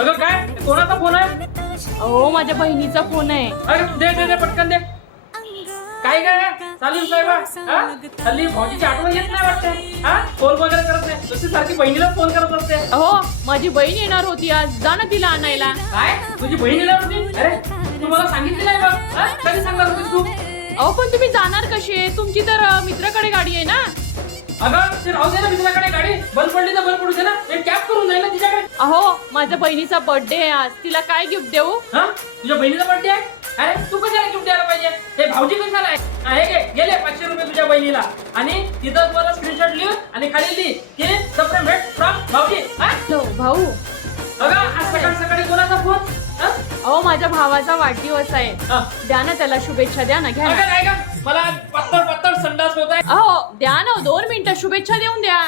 अगं काय कोणाचा फोन आहे? अहो माझ्या बहिणीचा फोन आहे. अरे दे दे दे पटकन दे. काय काय चालेल साहेब हल्ली भाऊजीची आठवण येत नाही वाटते. फोन वगैरे करत नाही, दुसरी सारखी बहिणीला फोन करत असते. अहो माझी बहीण येणार होती आज, जा ना तिला आणायला. काय तुझी बहीण येणार होती? अरे तू मला सांगितलेलं आहे बघ. कधी सांगणार होतीस तू? अहो पण तुम्ही जाणार कशी? तुमची तर मित्राकडे गाडी आहे ना. अगं ते राहू दे ना, मित्राकडे गाडी बंद पडली तर बंद पडू दे ना. एक कॅब करून जाईल ना तिच्याकडे. अहो माझ्या बहिणीचा बर्थडे आहे आज, तिला काय गिफ्ट देऊ? तुझ्या बहिणीचा बर्थडे आहे? अरे तू कशाला गिफ्ट द्यायला पाहिजे? हे भाऊजी कशाला आहे? हे घे, गेले 500 रुपये तुझ्या बहिणीला. आणि तिथं तुम्हाला स्क्रीनशॉट लिहून आणि खाली लिही की सप्रेम भेट फ्रॉम भाऊजी. भाऊ अगं आज सकाळी सकाळी कोणाचा फोन? अहो माझ्या भावाचा वाढदिवस आहे, द्या ना त्याला शुभेच्छा, द्या ना, घ्या ना. नाही का मला पत्तर पत्तर संडास होत आहे. अहो द्या ना, 2 मिनिटं शुभेच्छा देऊन द्या.